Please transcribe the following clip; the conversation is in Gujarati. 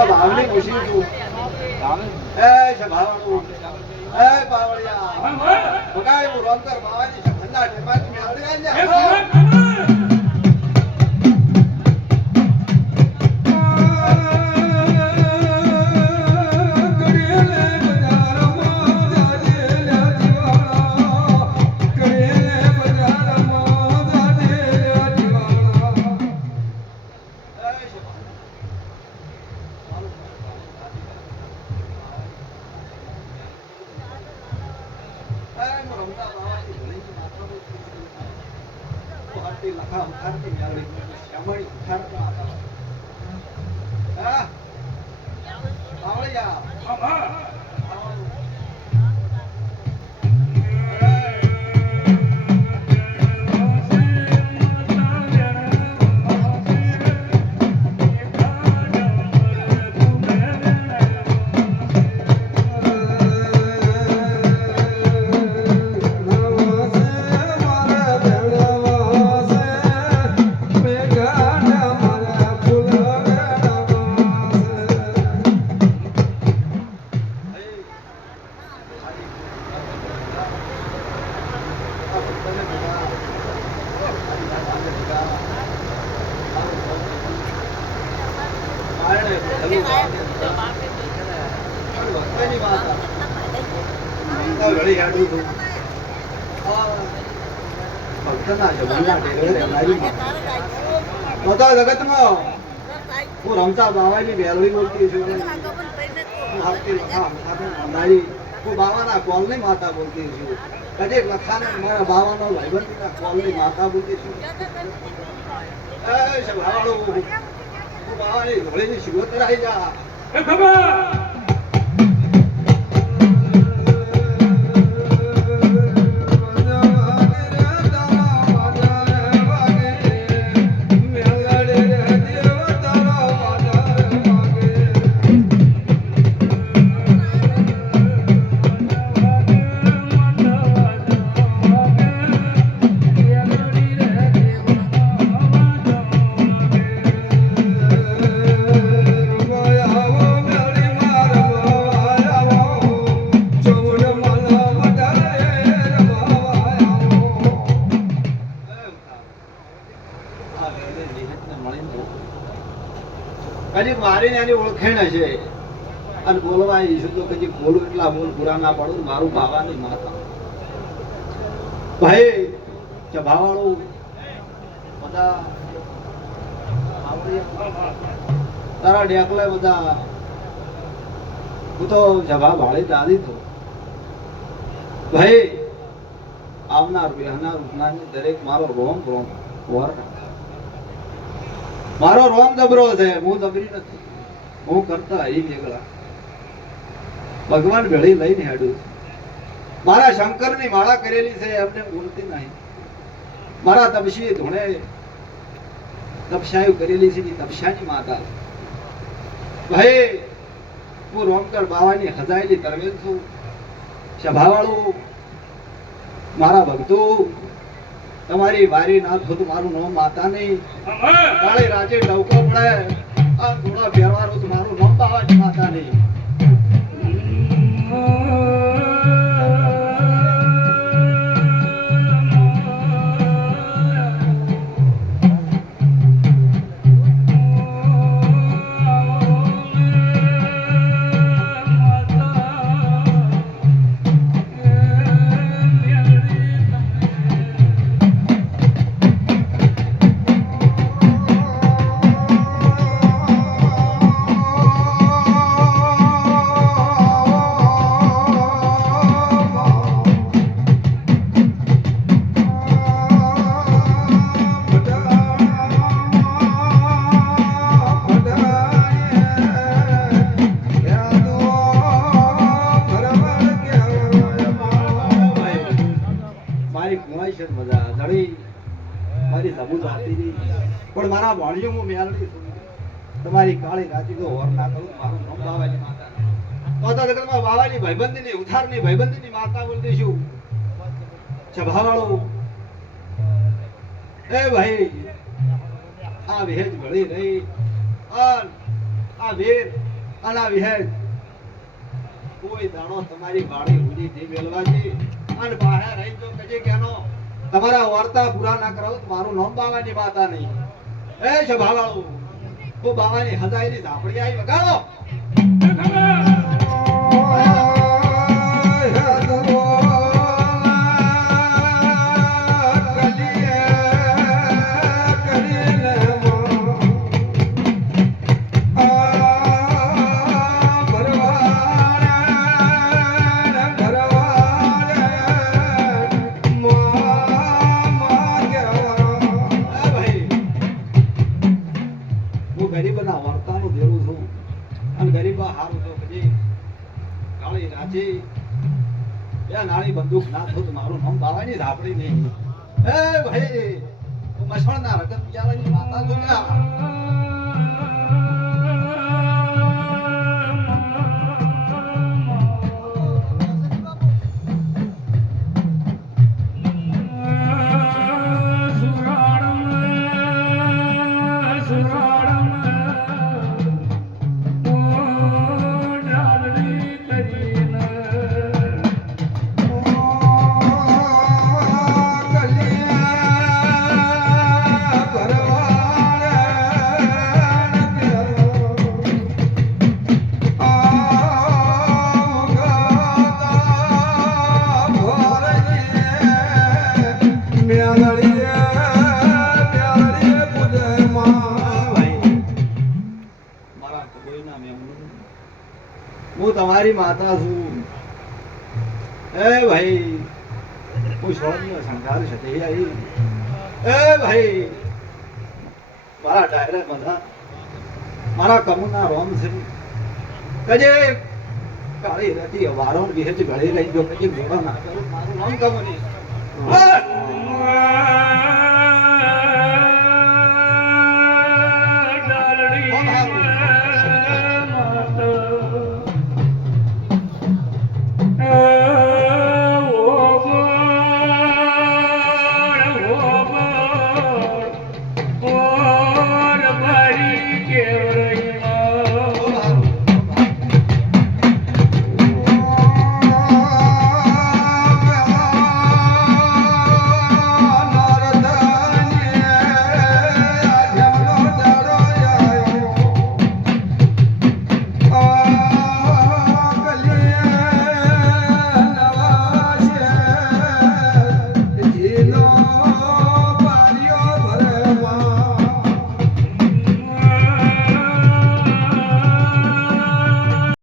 ભાવની ખુશી છું એ છે ભાવનું એ બાવળિયા બગાડી હું રોમતર છે ભંડા ટેમાથી મેળવી આલ્યા. તો આટલી લખા ઉખાડતી મેળવી શ્યામળી ઉખાડતા હતા. હા બાવળિયા જગત જગતમાં હું રમતા બાવાની બેલડી બોલતી છું હું હાથથી કોલની બાવાના માતા બોલતી છું કદી લખાને મારા બાવાનો કોલની માતા બોલતી છું એ સભાવાળું હું બાવાની ધોળીની શિવતર આવી જા કદી મારી ને એની ઓળખેણ હશે. અને બોલવા ઈશું તો પછી બોલું એટલા બોલ પૂરા ના પાડું, મારું ભાવાની માતા. ભાઈ ચભાવાળું બધા તારા ડેકલે બધા હું તો જભા ભાળી દાદી તો. ભાઈ, આવનાર બેહનાર ઉઠનારની દરેક મારો રોમ રોમ, વર. મારો રોમ દબરો છે, હું દબરી નથી. હું કરતા હરી નીકળા ભગવાન ભેળી લઈને હેડું. મારા શંકરની માળા કરેલી છે, એમને બોલતી નહીં. મારા તપસી ધોણે તપસ્યાયું કરેલી છે તપસ્યાની માતા. ભાઈ હું રોમકર બાવાની હજાયેલી તરવેલ છું. સભાવાળું, મારા ભક્તો તમારી વારી ના થતું મારું નામ માતા નહીં કાળી રાજે ડવકો પડે. આ ઘોડા ફેરવાનું તો મારું નામ બાવા માતા નહીં તમારી કાળી રાતી હોર ના કરું, મારું નામ બાવાની માતા. માતા જગતમાં બાવાની ભાઈબંધીની, ઉધારની ભાઈબંધીની માતા બોલતી છું સભાવાળો. એ ભાઈ, આ વિહેજ ભળી રહી. આ વેર અને આ વિહેજ કોઈ દાણો તમારી વાળી ઉડી નહીં મેળવાજી અને બહાર રહી જો કજે કેનો તમારા વાર્તા પૂરા ના કરો મારું નામ બાવાની માતા નહીં. એ સભાવાળો હું બાવાની હજાઈની ઝાપડી આવી વગાડો. ગરીબા હારું તો પછી કાળી રાજી એ નાળી બંદૂક ના થયું તો મારું નામ બાવાની રાપડી નહીં. એ ભાઈ મસણ ના રગત પિયાવાની માતા છું હું તમારી માતા છું. એ ભાઈ મારા ડાયરે બધા, મારા કમુના રોમ છે. કજે કાળી રતી વારો વિહેજ રહી, જો Allah.